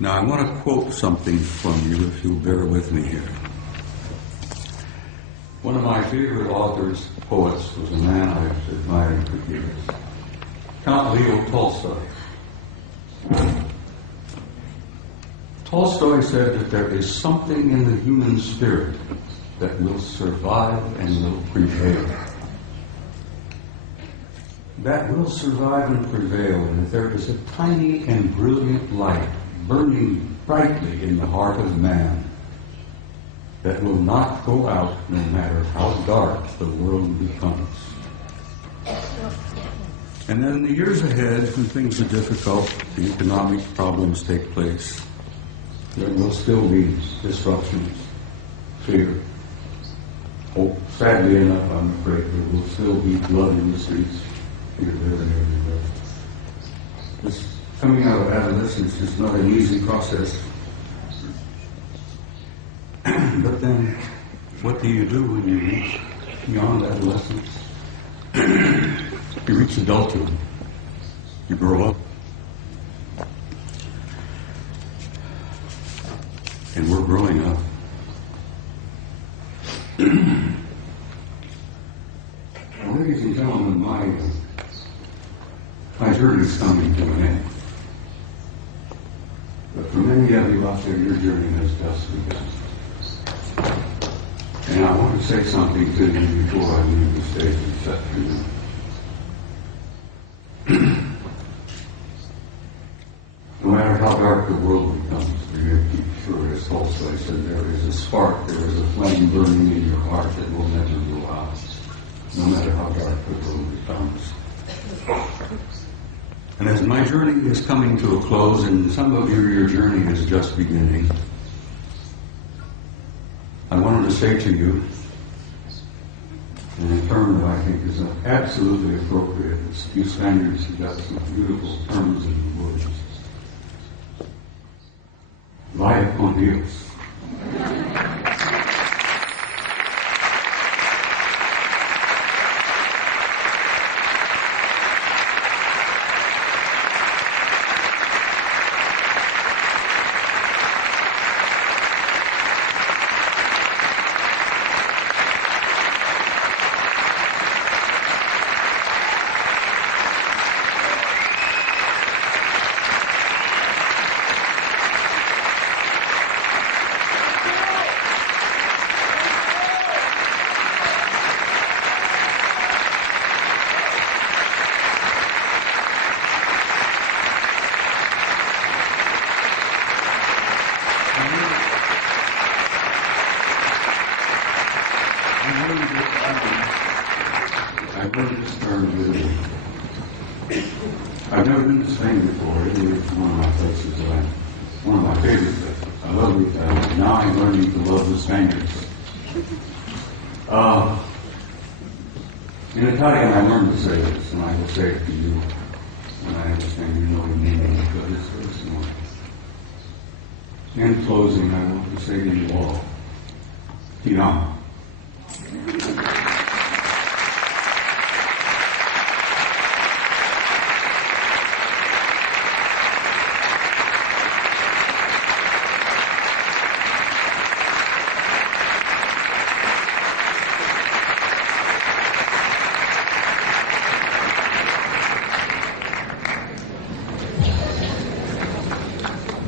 Now, I want to quote something from you, if you'll bear with me here. One of my favorite authors, poets, was a man I've admired for years, Count Leo Tolstoy. Tolstoy said that there is something in the human spirit that will survive and will prevail. That will survive and prevail, and that there is a tiny and brilliant light burning brightly in the heart of man that will not go out no matter how dark the world becomes. And then in the years ahead, when things are difficult, the economic problems take place, there will still be disruptions, fear. Oh, sadly enough, I'm afraid there will still be blood in the streets here, there, and everywhere. This coming out of adolescence is not an easy process. But then, what do you do when you reach beyond adolescence? You reach adulthood. You grow up. And we're growing up. Well, ladies and gentlemen, my journey's coming to an end. But for many of you out there, your journey has just begun. And I want to say something to you before I leave the stage and set you. No matter how dark the world becomes, for you to keep sure, as Tolstoy said, there is a spark, there is a flame burning in your heart that will never go out, no matter how dark the world becomes. And as my journey is coming to a close, and some of you, your journey is just beginning, I wanted to say to you, in a term that I think is absolutely appropriate, you Spaniards have got some beautiful terms and words. Vaya con Dios. I've never been to Spain before. It's one of my places one of my favorite places. I love it. Now I'm learning to love the Spaniards. In Italian, I learned to say this, and I will say it to you. And I understand you know the meaning because it's very small. In closing, I want to say to you all, ti amo.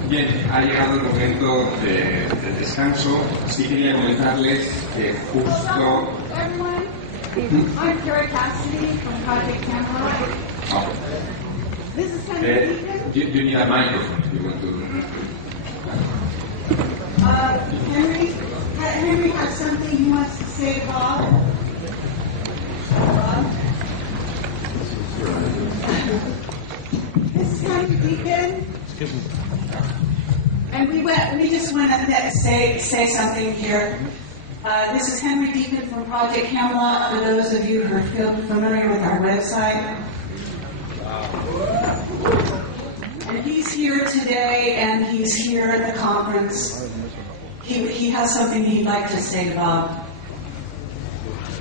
Bien, ha llegado el momento del descanso. Sí quería comentarles que justo... I'm Carrie Cassidy from Project Camera. Oh. This is Henry Deacon. You need a microphone if you want to... Henry has something he wants to say, Bob. This is Henry Deacon. Excuse me. And we just want to say something here. This is Henry Deacon from Project Camelot, for those of you who are familiar with our website. And he's here today, and he's here at the conference. He has something he'd like to say, Bob.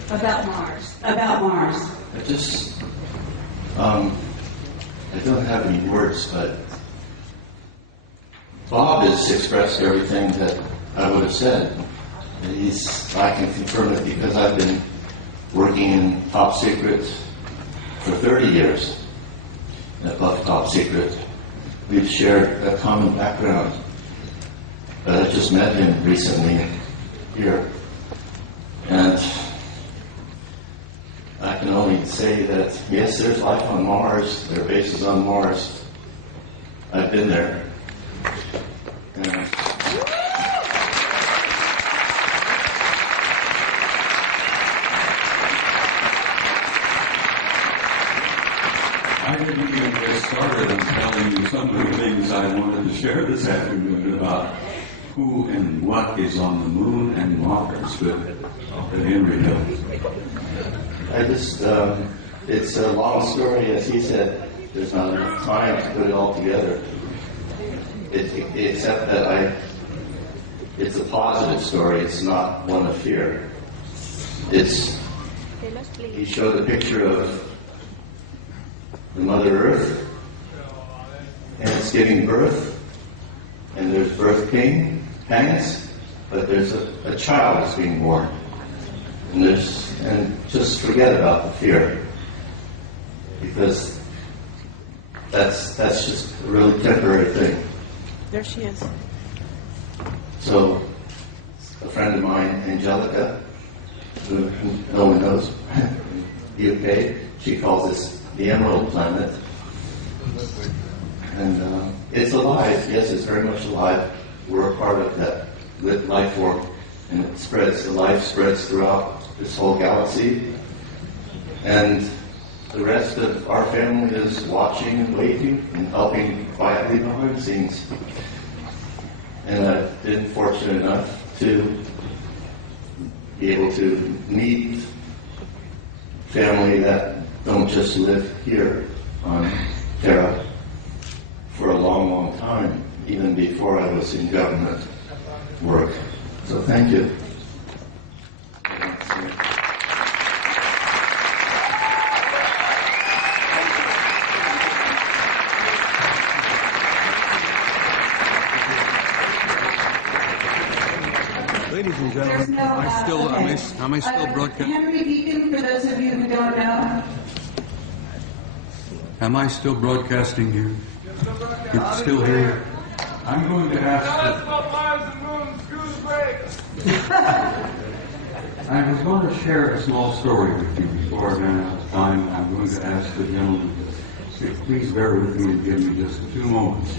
About Mars. About Mars. I don't have any words, but Bob has expressed everything that I would have said. And I can confirm it because I've been working in top secret for 30 years. And above top secret, we've shared a common background. But I just met him recently here. And I can only say that, yes, there's life on Mars. There are bases on Mars. I've been there. And I didn't even get started on telling you some of the things I wanted to share this afternoon about who and what is on the moon and Mars with Henry Hill. It's a long story, as he said. There's not enough time to put it all together. Except that it's a positive story. It's not one of fear. He showed a picture of the Mother Earth, and it's giving birth, and there's birth pangs, but there's a child that's being born, and just forget about the fear, because that's just a really temporary thing. There she is. So, a friend of mine, Angelica, who no one knows, UK, she calls this the Emerald Planet. And it's alive. Yes, it's very much alive. We're a part of that life form. And it spreads, the life spreads throughout this whole galaxy. And the rest of our family is watching and waiting and helping quietly behind the scenes. And I've been fortunate enough to be able to meet family that don't just live here on Terra for a long, long time, even before I was in government work. So thank you. Ladies and gentlemen, am I still broadcasting? Henry Deacon, for those of you who don't know. Am I still broadcasting here? It's still here. I'm going to ask. I was going to share a small story with you before I ran out of time. I'm going to ask the gentleman to please bear with me and give me just a few moments.